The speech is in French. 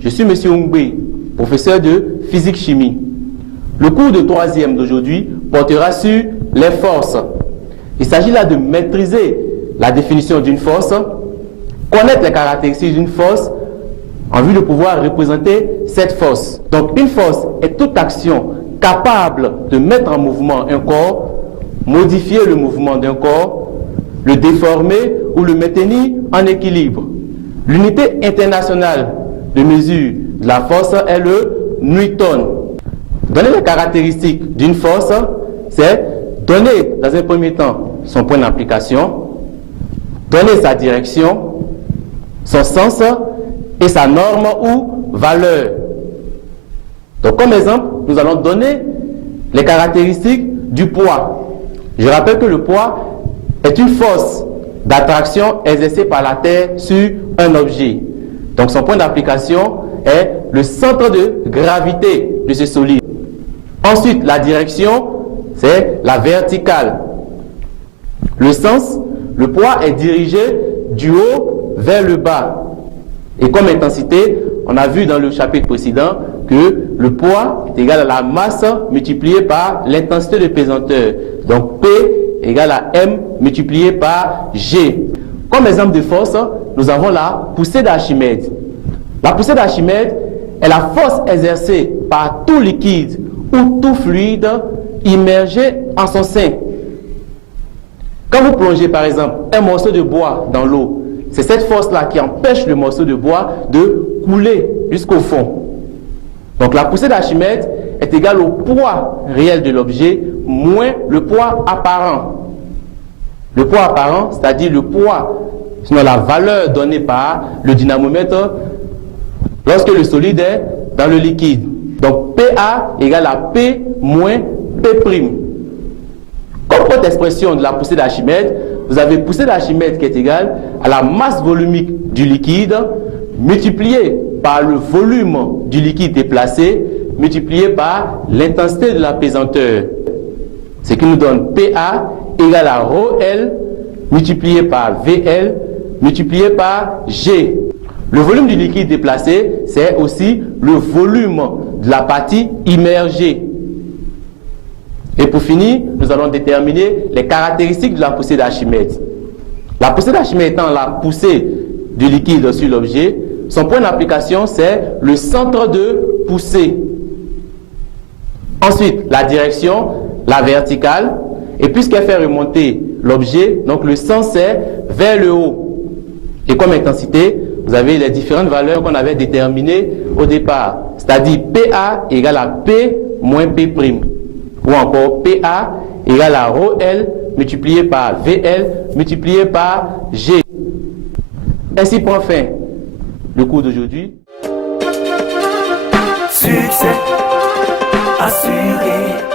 Je suis M. Ongbe, professeur de physique-chimie. Le cours de 3e d'aujourd'hui portera sur les forces. Il s'agit là de maîtriser la définition d'une force, connaître les caractéristiques d'une force en vue de pouvoir représenter cette force. Donc une force est toute action capable de mettre en mouvement un corps, modifier le mouvement d'un corps, le déformer ou le maintenir en équilibre. L'unité internationale de mesure de la force est le Newton. Donner les caractéristiques d'une force, c'est donner dans un premier temps son point d'application, donner sa direction, son sens et sa norme ou valeur. Donc comme exemple, nous allons donner les caractéristiques du poids. Je rappelle que le poids est une force d'attraction exercée par la Terre sur un objet. Donc son point d'application est le centre de gravité de ce solide. Ensuite, la direction, c'est la verticale. Le sens, le poids est dirigé du haut vers le bas. Et comme intensité, on a vu dans le chapitre précédent que le poids est égal à la masse multipliée par l'intensité de pesanteur. Donc P égale à M multiplié par G. Comme exemple de force, nous avons la poussée d'Archimède. La poussée d'Archimède est la force exercée par tout liquide ou tout fluide immergé en son sein. Quand vous plongez par exemple un morceau de bois dans l'eau, c'est cette force-là qui empêche le morceau de bois de couler jusqu'au fond. Donc la poussée d'Archimède est égale au poids réel de l'objet moins le poids apparent. Le poids apparent, c'est-à-dire le poids, sinon la valeur donnée par le dynamomètre lorsque le solide est dans le liquide. Donc PA égale à P moins P'. Comme autre expression de la poussée d'Archimède, vous avez poussée d'Archimède qui est égale à la masse volumique du liquide multipliée par le volume du liquide déplacé multiplié par l'intensité de la pesanteur. Ce qui nous donne PA égale à ρL multiplié par VL multiplié par G. Le volume du liquide déplacé, c'est aussi le volume de la partie immergée. Et pour finir, nous allons déterminer les caractéristiques de la poussée d'Archimède. La poussée d'Archimède étant la poussée du liquide sur l'objet, son point d'application, c'est le centre de poussée. Ensuite, la direction, la verticale. Et puisqu'elle fait remonter l'objet, donc le sens c'est vers le haut. Et comme intensité, vous avez les différentes valeurs qu'on avait déterminées au départ. C'est-à-dire PA égale à P moins P'. Ou encore PA égale à ρL multiplié par VL multiplié par G. Ainsi prend fin le cours d'aujourd'hui. Succès assuré.